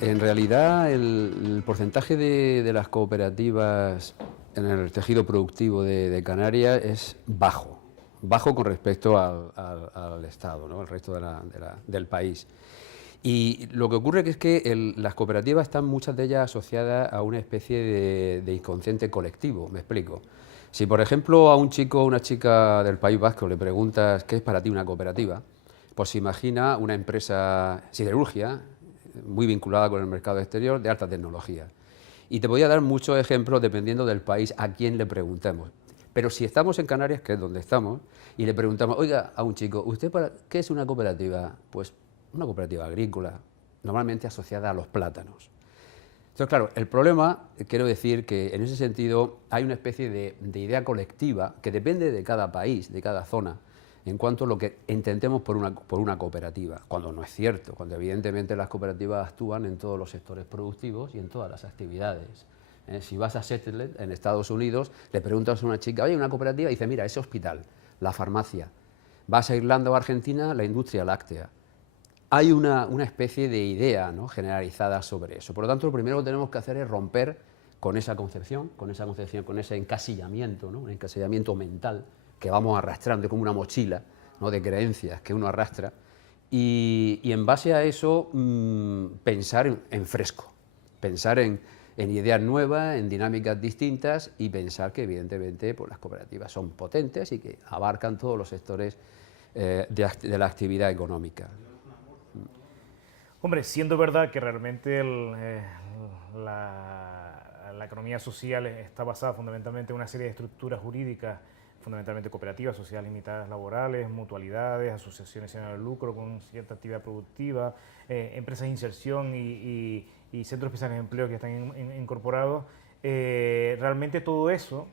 En realidad, el porcentaje de las cooperativas en el tejido productivo de Canarias es bajo con respecto al Estado, ¿no?, al resto del país. Y lo que ocurre es que las cooperativas están muchas de ellas asociadas a una especie de inconsciente colectivo, me explico. Si, por ejemplo, a un chico o una chica del País Vasco le preguntas qué es para ti una cooperativa, pues se imagina una empresa siderúrgica muy vinculada con el mercado exterior de alta tecnología. Y te voy a dar muchos ejemplos dependiendo del país a quién le preguntemos. Pero si estamos en Canarias, que es donde estamos, y le preguntamos, oiga, a un chico, ¿qué es una cooperativa? Pues una cooperativa agrícola, normalmente asociada a los plátanos. Entonces, claro, el problema, quiero decir que en ese sentido hay una especie de idea colectiva que depende de cada país, de cada zona, en cuanto a lo que entendemos por una cooperativa, cuando no es cierto, cuando evidentemente las cooperativas actúan en todos los sectores productivos y en todas las actividades. Si vas a Seattle, en Estados Unidos, le preguntas a una chica, oye, una cooperativa, y dice, mira, ese hospital, la farmacia. Vas a Irlanda o Argentina, la industria láctea. Hay una especie de idea, ¿no?, generalizada sobre eso. Por lo tanto, lo primero que tenemos que hacer es romper con esa concepción, con ese encasillamiento, ¿no?, un encasillamiento mental que vamos arrastrando, como una mochila, ¿no?, de creencias que uno arrastra, y en base a eso pensar en fresco, pensar en ideas nuevas, en dinámicas distintas, y pensar que evidentemente pues, las cooperativas son potentes y que abarcan todos los sectores de la actividad económica. Hombre, siendo verdad que realmente la economía social está basada fundamentalmente en una serie de estructuras jurídicas, fundamentalmente cooperativas, sociedades limitadas laborales, mutualidades, asociaciones sin ánimo de lucro con cierta actividad productiva, empresas de inserción y centros especiales de empleo que están incorporados, realmente todo eso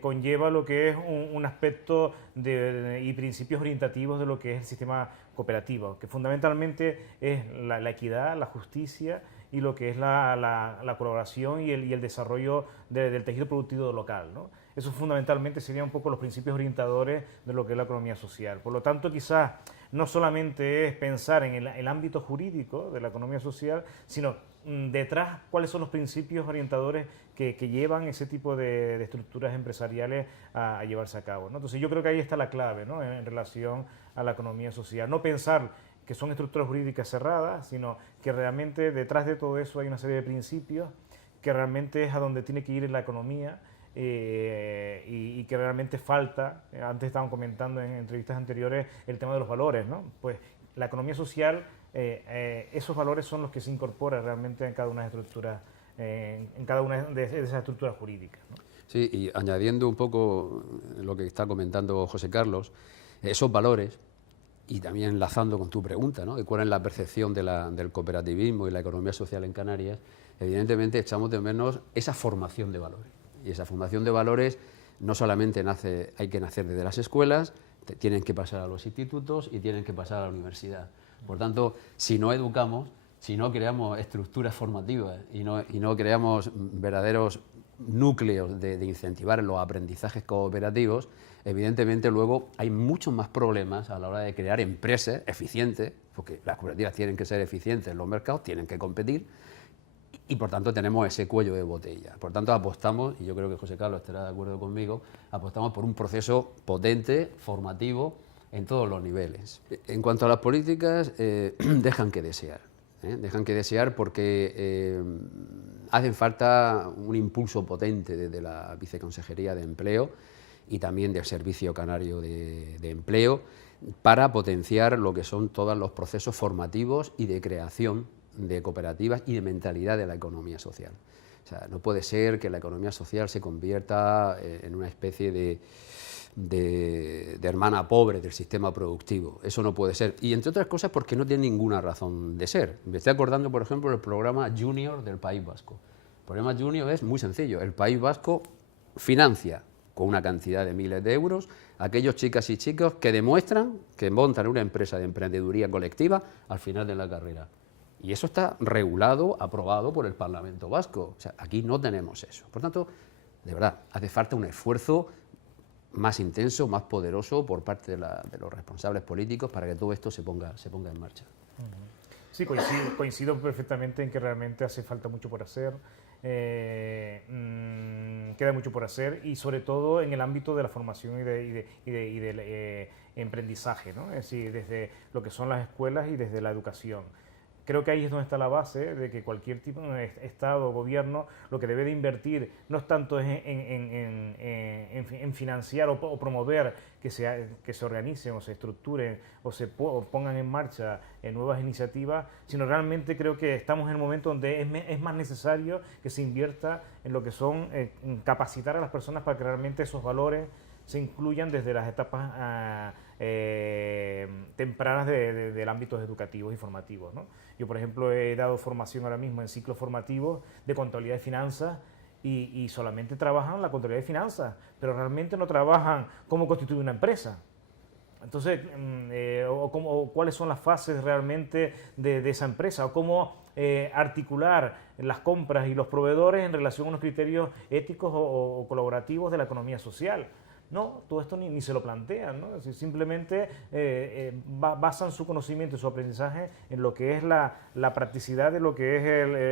conlleva lo que es un aspecto y principios orientativos de lo que es el sistema cooperativo, que fundamentalmente es la equidad, la justicia y lo que es la colaboración y el desarrollo del tejido productivo local, ¿no? Eso fundamentalmente serían un poco los principios orientadores de lo que es la economía social. Por lo tanto, quizás no solamente es pensar en el ámbito jurídico de la economía social, sino detrás cuáles son los principios orientadores que llevan ese tipo de estructuras empresariales a llevarse a cabo, ¿no? Entonces yo creo que ahí está la clave, ¿no?, en relación a la economía social. No pensar que son estructuras jurídicas cerradas, sino que realmente detrás de todo eso hay una serie de principios que realmente es a donde tiene que ir la economía, y que realmente falta. Antes estaban comentando en entrevistas anteriores el tema de los valores, ¿no? Pues la economía social, esos valores son los que se incorporan realmente en cada una de las estructuras, en cada una de esas estructuras jurídicas, ¿no? Sí, y añadiendo un poco lo que está comentando José Carlos, esos valores, y también enlazando con tu pregunta, ¿no?, de cuál es la percepción del cooperativismo y la economía social en Canarias, evidentemente echamos de menos esa formación de valores. Y esa formación de valores no solamente hay que nacer desde las escuelas, tienen que pasar a los institutos y tienen que pasar a la universidad. Por tanto, si no educamos, si no creamos estructuras formativas y no creamos verdaderos núcleos de incentivar los aprendizajes cooperativos, evidentemente luego hay muchos más problemas a la hora de crear empresas eficientes, porque las cooperativas tienen que ser eficientes en los mercados, tienen que competir, y por tanto tenemos ese cuello de botella. Por tanto apostamos, y yo creo que José Carlos estará de acuerdo conmigo, apostamos por un proceso potente, formativo, en todos los niveles. En cuanto a las políticas, dejan que desear. Dejan que desear porque hacen falta un impulso potente desde la Viceconsejería de Empleo y también del Servicio Canario de Empleo para potenciar lo que son todos los procesos formativos y de creación de cooperativas y de mentalidad de la economía social. O sea, no puede ser que la economía social se convierta en una especie de hermana pobre del sistema productivo. Eso no puede ser. Y entre otras cosas porque no tiene ninguna razón de ser. Me estoy acordando, por ejemplo, del programa Junior del País Vasco. El programa Junior es muy sencillo. El País Vasco financia con una cantidad de miles de euros a aquellos chicas y chicos que demuestran que montan una empresa de emprendeduría colectiva al final de la carrera. Y eso está regulado, aprobado por el Parlamento Vasco. O sea, aquí no tenemos eso. Por tanto, de verdad, hace falta un esfuerzo más intenso, más poderoso por parte de los responsables políticos para que todo esto se ponga en marcha. Sí, coincido perfectamente en que realmente hace falta mucho por hacer, queda mucho por hacer y sobre todo en el ámbito de la formación y del emprendizaje, ¿no? Es decir, desde lo que son las escuelas y desde la educación. Creo que ahí es donde está la base de que cualquier tipo de Estado o gobierno lo que debe de invertir no es tanto en financiar o promover que se organicen o se estructuren o pongan en marcha nuevas iniciativas, sino realmente creo que estamos en el momento donde es más necesario que se invierta en lo que son en capacitar a las personas para que realmente esos valores se incluyan desde las etapas tempranas del ámbito educativos y formativos, ¿no? Yo, por ejemplo, he dado formación ahora mismo en ciclos formativos de contabilidad y finanzas y solamente trabajan la contabilidad y finanzas, pero realmente no trabajan cómo constituir una empresa. Entonces, o cuáles son las fases realmente de esa empresa, o cómo articular las compras y los proveedores en relación a unos criterios éticos o colaborativos de la economía social. No, todo esto ni se lo plantean, ¿no? Es decir, simplemente basan su conocimiento y su aprendizaje en lo que es la practicidad de lo que es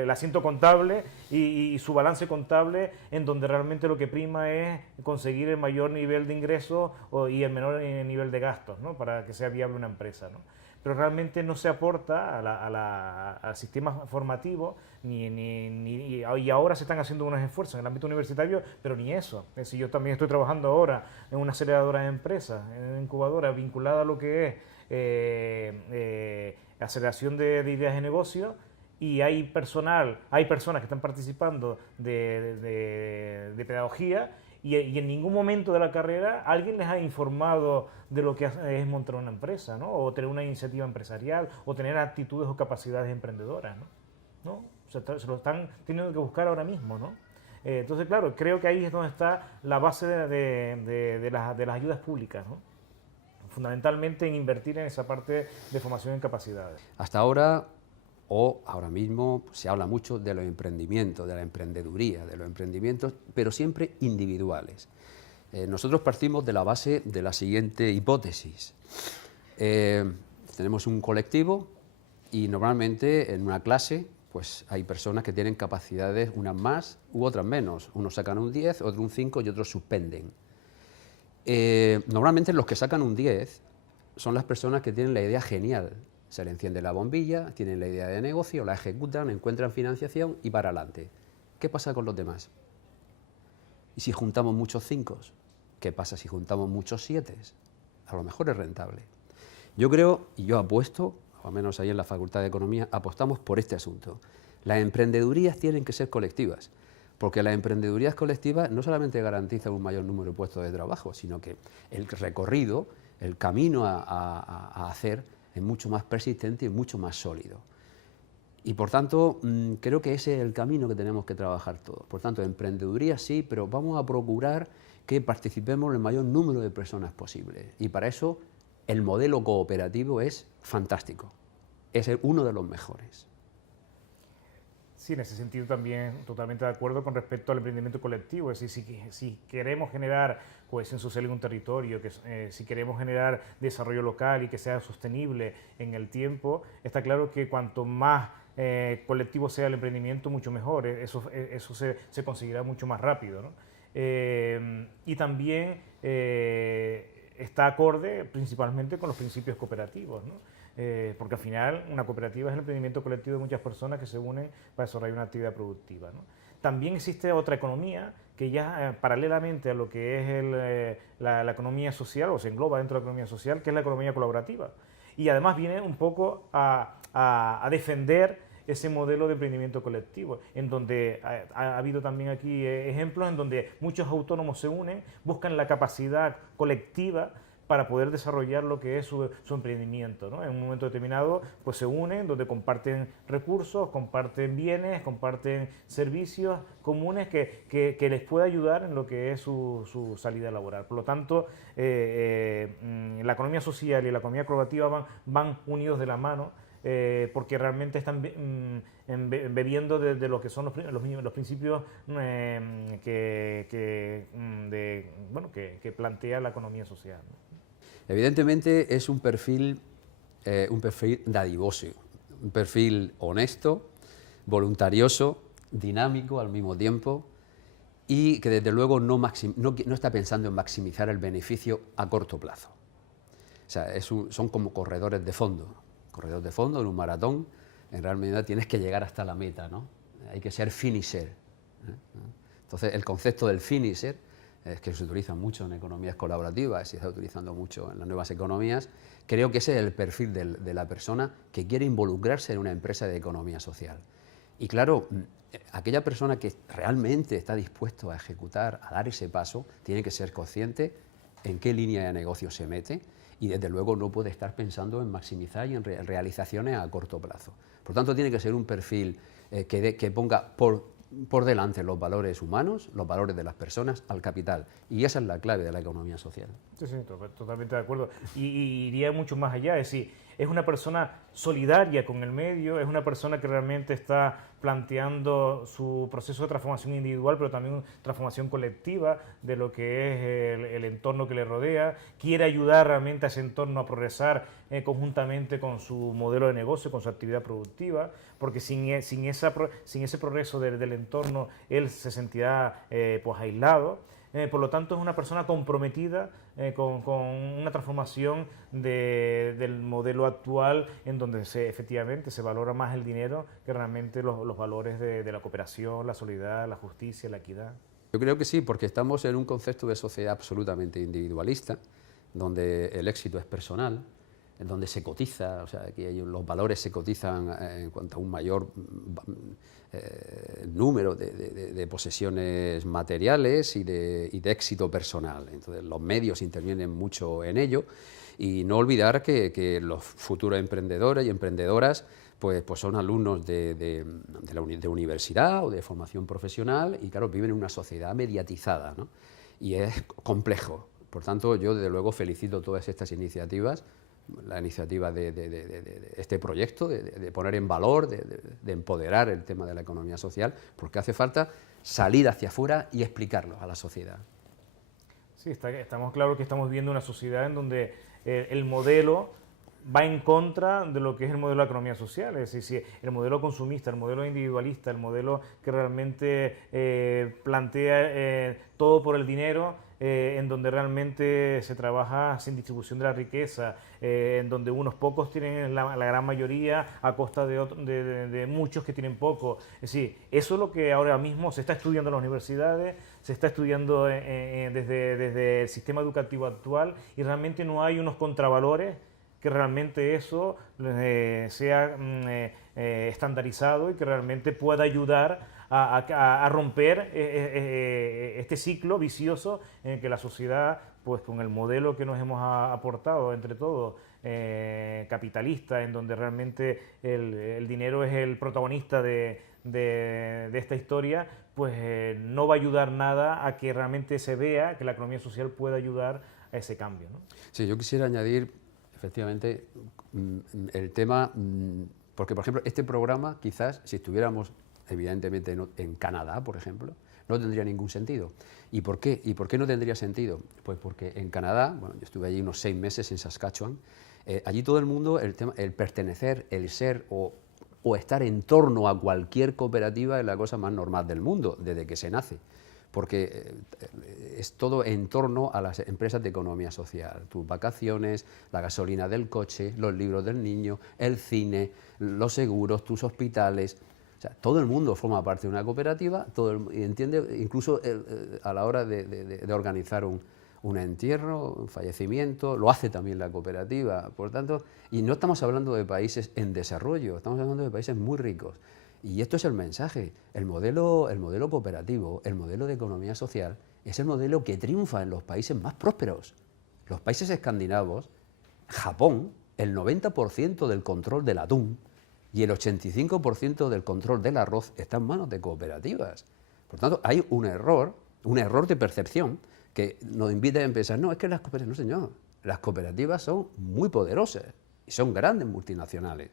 el asiento contable y su balance contable, en donde realmente lo que prima es conseguir el mayor nivel de ingresos y el menor nivel de gastos, ¿no? Para que sea viable una empresa, ¿no? Pero realmente no se aporta al sistema formativo y ahora se están haciendo unos esfuerzos en el ámbito universitario, pero ni eso. Es decir, yo también estoy trabajando ahora en una aceleradora de empresas, en una incubadora vinculada a lo que es aceleración de ideas de negocio, y hay personas que están participando de pedagogía y en ningún momento de la carrera alguien les ha informado de lo que es montar una empresa, ¿no? O tener una iniciativa empresarial, o tener actitudes o capacidades emprendedoras, ¿no? ¿No? Se lo están teniendo que buscar ahora mismo, ¿no? Entonces, claro, creo que ahí es donde está la base de las ayudas públicas, ¿no? Fundamentalmente en invertir en esa parte de formación en capacidades. Hasta ahora, o ahora mismo, se habla mucho de los emprendimientos, de la emprendeduría, de los emprendimientos, pero siempre individuales. Nosotros partimos de la base de la siguiente hipótesis. Tenemos un colectivo y normalmente en una clase pues hay personas que tienen capacidades, unas más u otras menos. Unos sacan un 10, otros un 5 y otros suspenden. Normalmente los que sacan un 10 son las personas que tienen la idea genial. Se le enciende la bombilla, tienen la idea de negocio, la ejecutan, encuentran financiación y para adelante. ¿Qué pasa con los demás? ¿Y si juntamos muchos 5? ¿Qué pasa si juntamos muchos 7? A lo mejor es rentable. Yo creo, y yo apuesto, o al menos ahí en la Facultad de Economía, apostamos por este asunto. Las emprendedurías tienen que ser colectivas, porque las emprendedurías colectivas no solamente garantizan un mayor número de puestos de trabajo, sino que el recorrido, el camino a hacer es mucho más persistente y mucho más sólido. Y por tanto, creo que ese es el camino que tenemos que trabajar todos. Por tanto, emprendeduría sí, pero vamos a procurar que participemos el mayor número de personas posible. Y para eso el modelo cooperativo es fantástico, es uno de los mejores. Sí, en ese sentido también totalmente de acuerdo con respecto al emprendimiento colectivo. Es decir, si queremos generar cohesión social en un territorio, si queremos generar desarrollo local y que sea sostenible en el tiempo, está claro que cuanto más colectivo sea el emprendimiento, mucho mejor. Eso se conseguirá mucho más rápido, ¿no? Y también está acorde principalmente con los principios cooperativos, ¿no? Porque al final una cooperativa es el emprendimiento colectivo de muchas personas que se unen para desarrollar una actividad productiva, ¿no? También existe otra economía que ya paralelamente a lo que es la economía social, o se engloba dentro de la economía social, que es la economía colaborativa. Y además viene un poco a defender ese modelo de emprendimiento colectivo, en donde ha habido también aquí ejemplos en donde muchos autónomos se unen, buscan la capacidad colectiva para poder desarrollar lo que es su emprendimiento, ¿no? En un momento determinado pues se unen, donde comparten recursos, comparten bienes, comparten servicios comunes que les puede ayudar en lo que es su salida laboral. Por lo tanto, la economía social y la economía colaborativa van unidos de la mano, porque realmente están bebiendo de lo que son los principios que plantea la economía social, ¿no? Evidentemente es un perfil dadivoso, un perfil honesto, voluntarioso, dinámico al mismo tiempo y que desde luego no está pensando en maximizar el beneficio a corto plazo. O sea, son como corredores de fondo en un maratón. En realidad tienes que llegar hasta la meta, ¿no? Hay que ser finisher. Entonces, el concepto del finisher, que se utiliza mucho en economías colaborativas y se está utilizando mucho en las nuevas economías, creo que ese es el perfil de la persona que quiere involucrarse en una empresa de economía social. Y claro, aquella persona que realmente está dispuesto a ejecutar, a dar ese paso, tiene que ser consciente en qué línea de negocio se mete y desde luego no puede estar pensando en maximizar y en realizaciones a corto plazo. Por tanto, tiene que ser un perfil que ponga por delante los valores humanos, los valores de las personas, al capital. Y esa es la clave de la economía social. Sí, sí, totalmente de acuerdo. Y iría mucho más allá, es decir, es una persona solidaria con el medio, es una persona que realmente está planteando su proceso de transformación individual, pero también transformación colectiva de lo que es el entorno que le rodea, quiere ayudar realmente a ese entorno a progresar conjuntamente con su modelo de negocio, con su actividad productiva, porque sin ese progreso del entorno él se sentirá pues aislado. Por lo tanto, es una persona comprometida con una transformación del modelo actual en donde efectivamente se valora más el dinero que realmente los valores de la cooperación, la solidaridad, la justicia, la equidad. Yo creo que sí, porque estamos en un concepto de sociedad absolutamente individualista, donde el éxito es personal, en donde se cotiza, o sea, aquí los valores se cotizan en cuanto a un mayor número de posesiones materiales y de éxito personal. Entonces, los medios intervienen mucho en ello y no olvidar que los futuros emprendedores y emprendedoras pues son alumnos de universidad o de formación profesional y, claro, viven en una sociedad mediatizada, ¿no? Y es complejo. Por tanto, yo, desde luego, felicito todas estas iniciativas, la iniciativa de este proyecto, de poner en valor, de empoderar el tema de la economía social, porque hace falta salir hacia afuera y explicarlo a la sociedad. Sí, estamos claros que estamos viendo una sociedad en donde el modelo va en contra de lo que es el modelo de la economía social, es decir, el modelo consumista, el modelo individualista, el modelo que realmente plantea todo por el dinero, en donde realmente se trabaja sin distribución de la riqueza, en donde unos pocos tienen la gran mayoría a costa de muchos que tienen poco. Es decir, eso es lo que ahora mismo se está estudiando en las universidades, se está estudiando desde el sistema educativo actual y realmente no hay unos contravalores que realmente eso sea estandarizado y que realmente pueda ayudar a romper este ciclo vicioso en que la sociedad, pues con el modelo que nos hemos aportado entre todos, capitalista, en donde realmente el dinero es el protagonista de esta historia, pues no va a ayudar nada a que realmente se vea que la economía social puede ayudar a ese cambio, ¿no? Sí, yo quisiera añadir, efectivamente, el tema, porque, por ejemplo, este programa, quizás, si estuviéramos, evidentemente, en Canadá, por ejemplo, no tendría ningún sentido. ¿Y por qué? ¿Y por qué no tendría sentido? Pues porque en Canadá, bueno, yo estuve allí unos 6 meses en Saskatchewan, allí todo el mundo, el pertenecer, el ser o estar en torno a cualquier cooperativa es la cosa más normal del mundo, desde que se nace, porque es todo en torno a las empresas de economía social, tus vacaciones, la gasolina del coche, los libros del niño, el cine, los seguros, tus hospitales. O sea, todo el mundo forma parte de una cooperativa, y entiende, incluso a la hora de organizar un entierro, un fallecimiento, lo hace también la cooperativa. Por tanto, y no estamos hablando de países en desarrollo, estamos hablando de países muy ricos. Y esto es el mensaje. El modelo cooperativo, el modelo de economía social, es el modelo que triunfa en los países más prósperos. Los países escandinavos, Japón, el 90% del control del atún y el 85% del control del arroz está en manos de cooperativas. Por tanto, hay un error de percepción que nos invita a pensar, no, es que las cooperativas, no señor, las cooperativas son muy poderosas y son grandes multinacionales.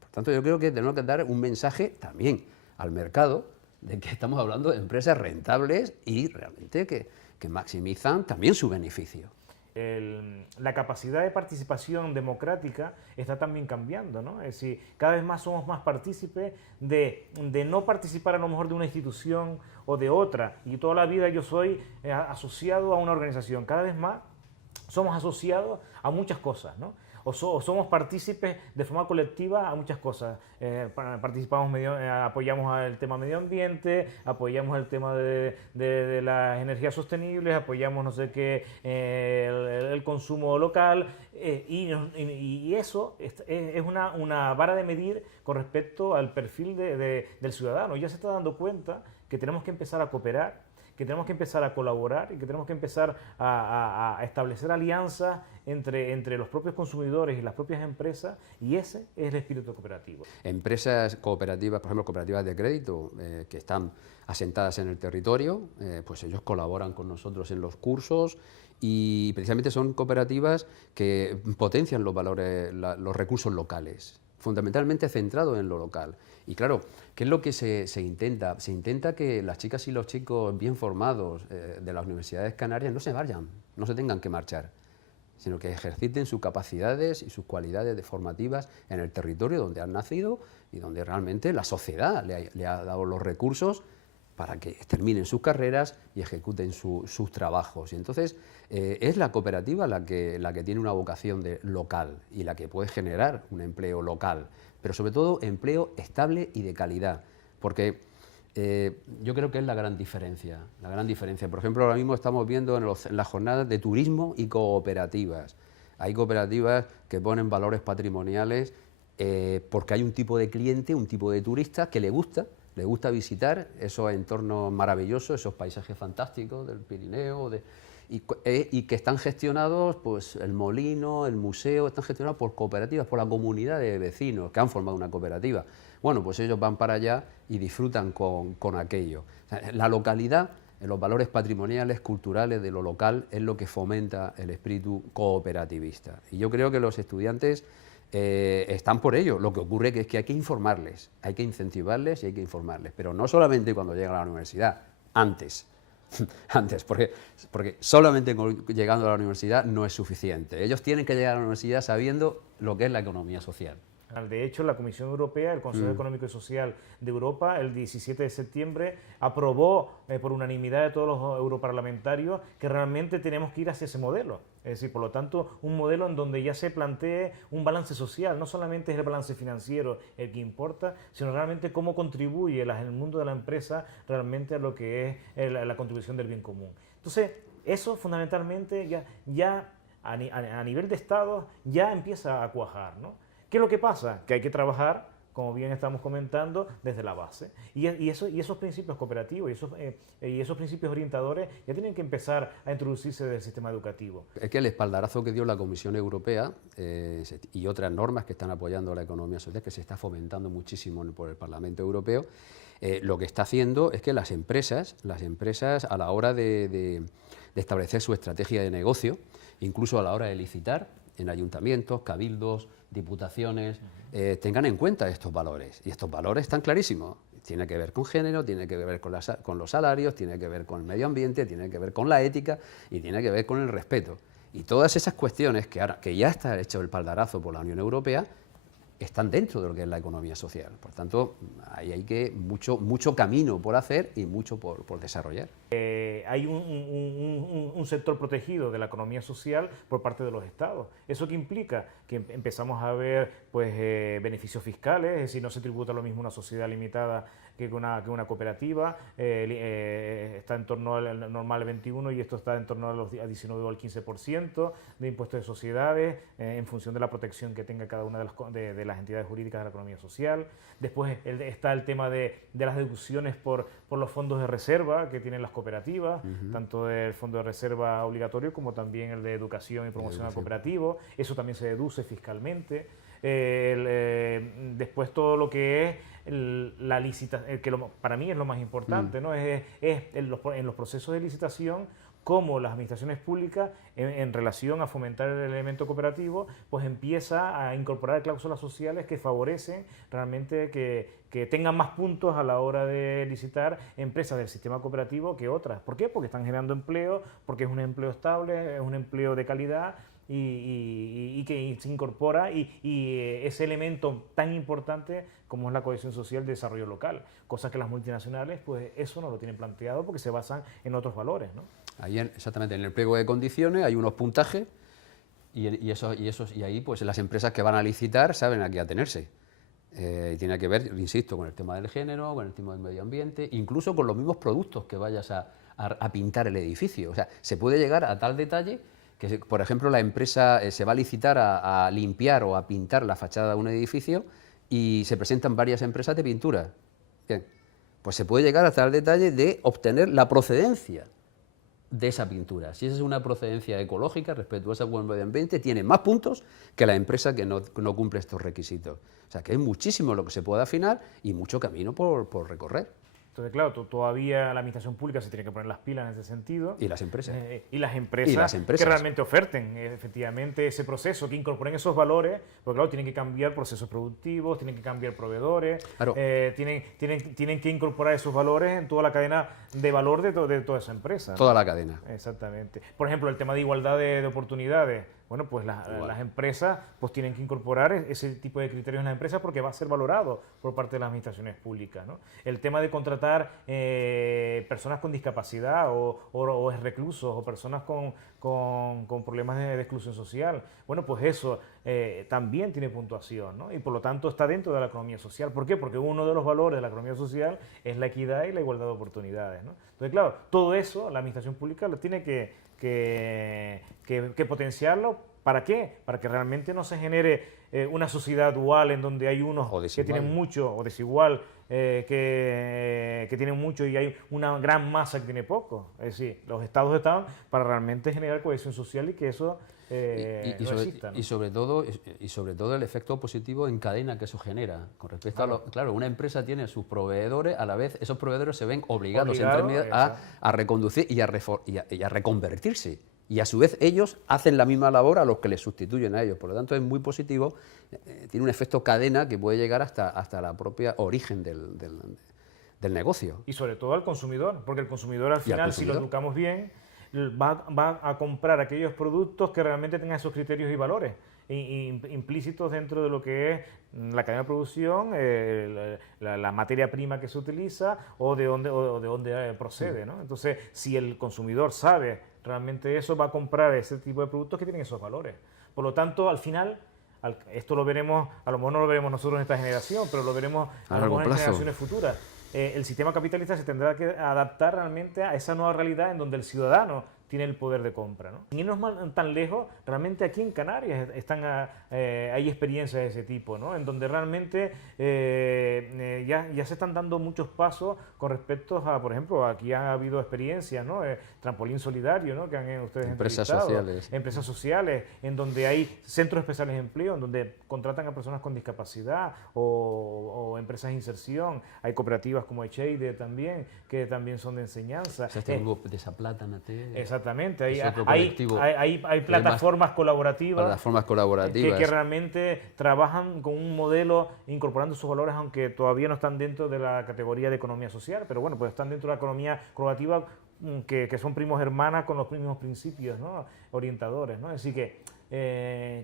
Por tanto, yo creo que tenemos que dar un mensaje también al mercado de que estamos hablando de empresas rentables y realmente que maximizan también su beneficio. la capacidad de participación democrática está también cambiando, ¿no? Es decir, cada vez más somos más partícipes de no participar a lo mejor de una institución o de otra, y toda la vida yo soy asociado a una organización. Cada vez más somos asociados a muchas cosas, ¿no? O somos partícipes de forma colectiva a muchas cosas. Participamos, apoyamos el tema medio ambiente, apoyamos el tema de las energías sostenibles, apoyamos no sé qué, el consumo local, y eso es una vara de medir con respecto al perfil del ciudadano. Ya se está dando cuenta que tenemos que empezar a cooperar, que tenemos que empezar a colaborar y que tenemos que empezar a establecer alianzas entre los propios consumidores y las propias empresas, y ese es el espíritu cooperativo. Empresas cooperativas, por ejemplo, cooperativas de crédito, que están asentadas en el territorio, pues ellos colaboran con nosotros en los cursos, y precisamente son cooperativas que potencian los valores, los recursos locales, fundamentalmente centrados en lo local. Y claro, ¿qué es lo que se intenta? Se intenta que las chicas y los chicos bien formados de las universidades canarias no se vayan, no se tengan que marchar, sino que ejerciten sus capacidades y sus cualidades formativas en el territorio donde han nacido y donde realmente la sociedad le ha dado los recursos para que terminen sus carreras y ejecuten sus trabajos. Y entonces es la cooperativa la que tiene una vocación de local y la que puede generar un empleo local, pero sobre todo empleo estable y de calidad, porque yo creo que es la gran diferencia. Por ejemplo, ahora mismo estamos viendo en las jornadas de turismo y cooperativas. Hay cooperativas que ponen valores patrimoniales porque hay un tipo de cliente, un tipo de turista que le gusta visitar esos entornos maravillosos, esos paisajes fantásticos del Pirineo, y que están gestionados, pues el molino, el museo, están gestionados por cooperativas, por la comunidad de vecinos que han formado una cooperativa. Bueno, pues ellos van para allá y disfrutan con aquello. O sea, la localidad, los valores patrimoniales, culturales de lo local, es lo que fomenta el espíritu cooperativista. Y yo creo que los estudiantes están por ello. Lo que ocurre es que hay que informarles, hay que incentivarles y hay que informarles, pero no solamente cuando llegan a la universidad, antes, porque solamente llegando a la universidad no es suficiente. Ellos tienen que llegar a la universidad sabiendo lo que es la economía social. De hecho, la Comisión Europea, el Consejo Económico y Social de Europa, el 17 de septiembre, aprobó por unanimidad de todos los europarlamentarios que realmente tenemos que ir hacia ese modelo. Es decir, por lo tanto, un modelo en donde ya se plantee un balance social. No solamente es el balance financiero el que importa, sino realmente cómo contribuye el mundo de la empresa realmente a lo que es la contribución del bien común. Entonces, eso fundamentalmente ya a nivel de Estado ya empieza a cuajar, ¿no? ¿Qué es lo que pasa? Que hay que trabajar, como bien estamos comentando, desde la base. Y esos principios cooperativos y esos principios orientadores ya tienen que empezar a introducirse del sistema educativo. Es que el espaldarazo que dio la Comisión Europea y otras normas que están apoyando la economía social, que se está fomentando muchísimo por el Parlamento Europeo, lo que está haciendo es que las empresas a la hora de establecer su estrategia de negocio, incluso a la hora de licitar, en ayuntamientos, cabildos, diputaciones, tengan en cuenta estos valores. Y estos valores están clarísimos. Tiene que ver con género, tiene que ver con los salarios, tiene que ver con el medio ambiente, tiene que ver con la ética y tiene que ver con el respeto. Y todas esas cuestiones que ya está hecho el espaldarazo por la Unión Europea, están dentro de lo que es la economía social. Por tanto, ahí hay mucho camino por hacer y mucho por desarrollar. Hay un sector protegido de la economía social por parte de los estados. ¿Eso qué implica? Que empezamos a ver pues, beneficios fiscales, es decir, no se tributa lo mismo una sociedad limitada que una cooperativa, está en torno al normal 21 y esto está en torno a 19 o al 15% de impuestos de sociedades en función de la protección que tenga cada una de las entidades jurídicas de la economía social. Después está el tema de las deducciones por los fondos de reserva que tienen las cooperativas, tanto el fondo de reserva obligatorio como también el de educación y promoción al cooperativo. Eso también se deduce fiscalmente. Después todo lo que es la licitación, que para mí es lo más importante, ¿no? Es en los procesos de licitación cómo las administraciones públicas, en relación a fomentar el elemento cooperativo, pues empieza a incorporar cláusulas sociales que favorecen realmente que tengan más puntos a la hora de licitar empresas del sistema cooperativo que otras. ¿Por qué? Porque están generando empleo, porque es un empleo estable, es un empleo de calidad, y que se incorpora ese elemento tan importante como es la cohesión social y desarrollo local, cosas que las multinacionales pues eso no lo tienen planteado porque se basan en otros valores, ¿no? Ahí exactamente, en el pliego de condiciones hay unos puntajes y ahí pues las empresas que van a licitar saben a qué atenerse. Tiene que ver, insisto, con el tema del género, con el tema del medio ambiente, incluso con los mismos productos que vayas a pintar el edificio. O sea, se puede llegar a tal detalle que, por ejemplo, la empresa se va a licitar a limpiar o a pintar la fachada de un edificio y se presentan varias empresas de pintura. Bien, pues se puede llegar hasta el detalle de obtener la procedencia de esa pintura. Si esa es una procedencia ecológica, respetuosa con el medio ambiente, tiene más puntos que la empresa que no cumple estos requisitos. O sea, que hay muchísimo lo que se puede afinar y mucho camino por recorrer. Entonces, claro, todavía la administración pública se tiene que poner las pilas en ese sentido. Y las empresas. Y las empresas que realmente oferten efectivamente ese proceso, que incorporen esos valores, porque claro, tienen que cambiar procesos productivos, tienen que cambiar proveedores, claro. tienen que incorporar esos valores en toda la cadena de valor de toda esa empresa, ¿no? Toda la cadena. Exactamente. Por ejemplo, el tema de igualdad de oportunidades. Bueno, pues las empresas pues tienen que incorporar ese tipo de criterios en las empresas porque va a ser valorado por parte de las administraciones públicas, ¿no? El tema de contratar personas con discapacidad o reclusos o personas con problemas de exclusión social, bueno, pues eso también tiene puntuación, ¿no? Y por lo tanto está dentro de la economía social. ¿Por qué? Porque uno de los valores de la economía social es la equidad y la igualdad de oportunidades, ¿no? Entonces, claro, todo eso la administración pública lo tiene que potenciarlo. ¿Para qué? Para que realmente no se genere una sociedad dual en donde hay unos que tienen mucho, o desigual, que tienen mucho y hay una gran masa que tiene poco. Es decir, los estados están para realmente generar cohesión social y que eso no exista, ¿no? Y sobre todo el efecto positivo en cadena que eso genera. Con respecto a claro, una empresa tiene sus proveedores, a la vez esos proveedores se ven obligados a reconducir y a reconvertirse. Y a su vez ellos hacen la misma labor a los que les sustituyen a ellos. Por lo tanto es muy positivo, tiene un efecto cadena que puede llegar hasta la propia origen del negocio. Y sobre todo al consumidor, porque el consumidor al final, si lo educamos bien, va a comprar aquellos productos que realmente tengan esos criterios y valores implícitos dentro de lo que es la cadena de producción, la materia prima que se utiliza o de dónde procede, ¿no? Entonces, si el consumidor sabe realmente eso, va a comprar ese tipo de productos que tienen esos valores. Por lo tanto, al final, esto lo veremos, a lo mejor no lo veremos nosotros en esta generación, pero lo veremos a lo mejor en generaciones futuras. El sistema capitalista se tendrá que adaptar realmente a esa nueva realidad en donde el ciudadano tiene el poder de compra, ¿no? Sin irnos tan lejos, realmente aquí en Canarias hay experiencias de ese tipo, ¿no? En donde realmente ya se están dando muchos pasos con respecto a, por ejemplo, aquí ha habido experiencias, ¿no? Trampolín Solidario, ¿no? Que han ustedes entrevistado. Empresas sociales, en donde hay centros especiales de empleo, en donde contratan a personas con discapacidad o empresas de inserción. Hay cooperativas como Echeide también, que también son de enseñanza. Exactamente, hay plataformas colaborativas, que realmente trabajan con un modelo incorporando sus valores, aunque todavía no están dentro de la categoría de economía social, pero bueno, pues están dentro de la economía colaborativa, que son primos hermanas con los mismos principios, ¿no? Orientadores, ¿no? Así que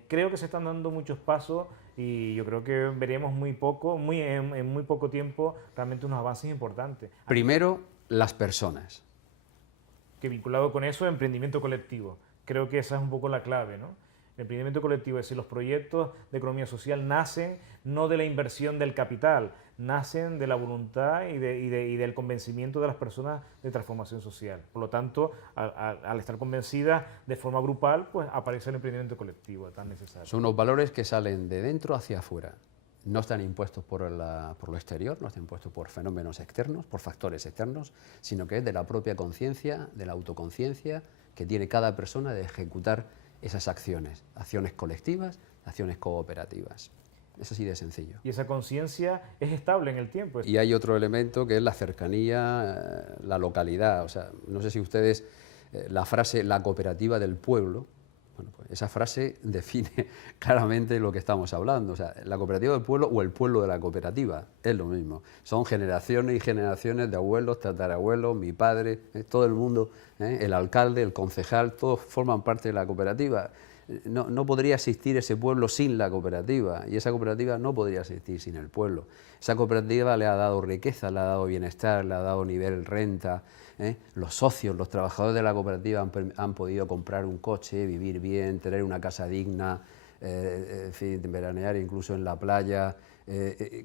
creo que se están dando muchos pasos y yo creo que veremos en muy poco tiempo realmente unos avances importantes. Primero, las personas. Que vinculado con eso, emprendimiento colectivo. Creo que esa es un poco la clave, ¿no? El emprendimiento colectivo, es decir, los proyectos de economía social nacen no de la inversión del capital, nacen de la voluntad y del convencimiento de las personas de transformación social. Por lo tanto, al estar convencidas de forma grupal, pues aparece el emprendimiento colectivo tan necesario. Son unos valores que salen de dentro hacia afuera. No están impuestos por lo exterior, no están impuestos por fenómenos externos, por factores externos, sino que es de la propia conciencia, de la autoconciencia que tiene cada persona de ejecutar esas acciones colectivas, acciones cooperativas. Es así de sencillo. Y esa conciencia es estable en el tiempo. Y hay otro elemento que es la cercanía, la localidad. O sea, no sé si ustedes la frase "la cooperativa del pueblo", bueno, pues esa frase define claramente lo que estamos hablando. O sea, la cooperativa del pueblo o el pueblo de la cooperativa, es lo mismo. Son generaciones y generaciones de abuelos, tatarabuelos, mi padre, todo el mundo, el alcalde, el concejal, todos forman parte de la cooperativa. No podría existir ese pueblo sin la cooperativa, y esa cooperativa no podría existir sin el pueblo. Esa cooperativa le ha dado riqueza, le ha dado bienestar, le ha dado nivel renta. Los socios, los trabajadores de la cooperativa han podido comprar un coche, vivir bien, tener una casa digna, en fin, veranear incluso en la playa,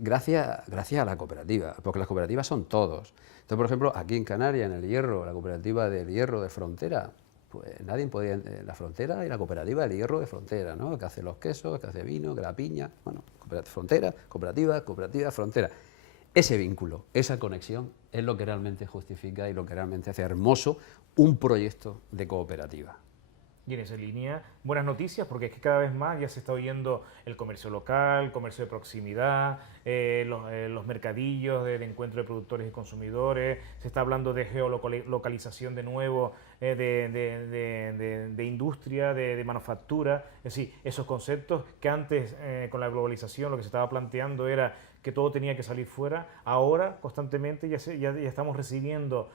gracias a la cooperativa, porque las cooperativas son todos. Entonces, por ejemplo, aquí en Canarias, en El Hierro, la cooperativa del Hierro de Frontera, pues nadie podía, la Frontera y la cooperativa del Hierro de Frontera, ¿no? Que hace los quesos, que hace vino, que la piña, bueno, Frontera, cooperativa, Frontera. Ese vínculo, esa conexión es lo que realmente justifica y lo que realmente hace hermoso un proyecto de cooperativa. Y en esa línea, buenas noticias, porque es que cada vez más ya se está oyendo el comercio local, comercio de proximidad, los mercadillos de encuentro de productores y consumidores, se está hablando de geolocalización de nuevo, de industria, de manufactura, es decir, esos conceptos que antes con la globalización lo que se estaba planteando era que todo tenía que salir fuera, ahora constantemente ya estamos recibiendo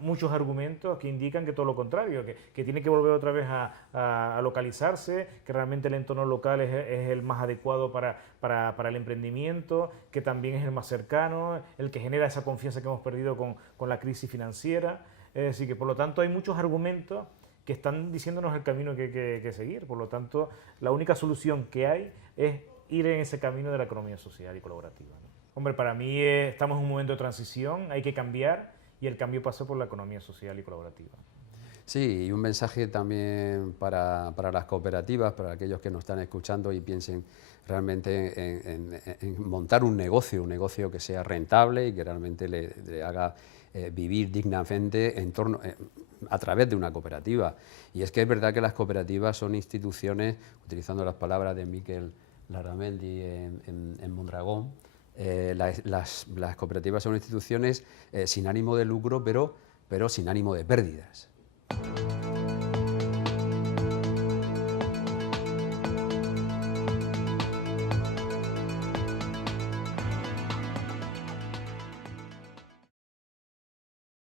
muchos argumentos que indican que todo lo contrario, que tiene que volver otra vez a localizarse, que realmente el entorno local es el más adecuado para el emprendimiento, que también es el más cercano, el que genera esa confianza que hemos perdido con la crisis financiera. Es decir, que por lo tanto hay muchos argumentos que están diciéndonos el camino que seguir. Por lo tanto, la única solución que hay es ir en ese camino de la economía social y colaborativa, ¿no? Hombre, para mí estamos en un momento de transición, hay que cambiar y el cambio pasa por la economía social y colaborativa. Sí, y un mensaje también para las cooperativas, para aquellos que nos están escuchando y piensen realmente en montar un negocio que sea rentable y que realmente le haga vivir dignamente a través de una cooperativa. Y es que es verdad que las cooperativas son instituciones, utilizando las palabras de Miquel Larramendi en Mondragón, las cooperativas son instituciones sin ánimo de lucro, pero sin ánimo de pérdidas.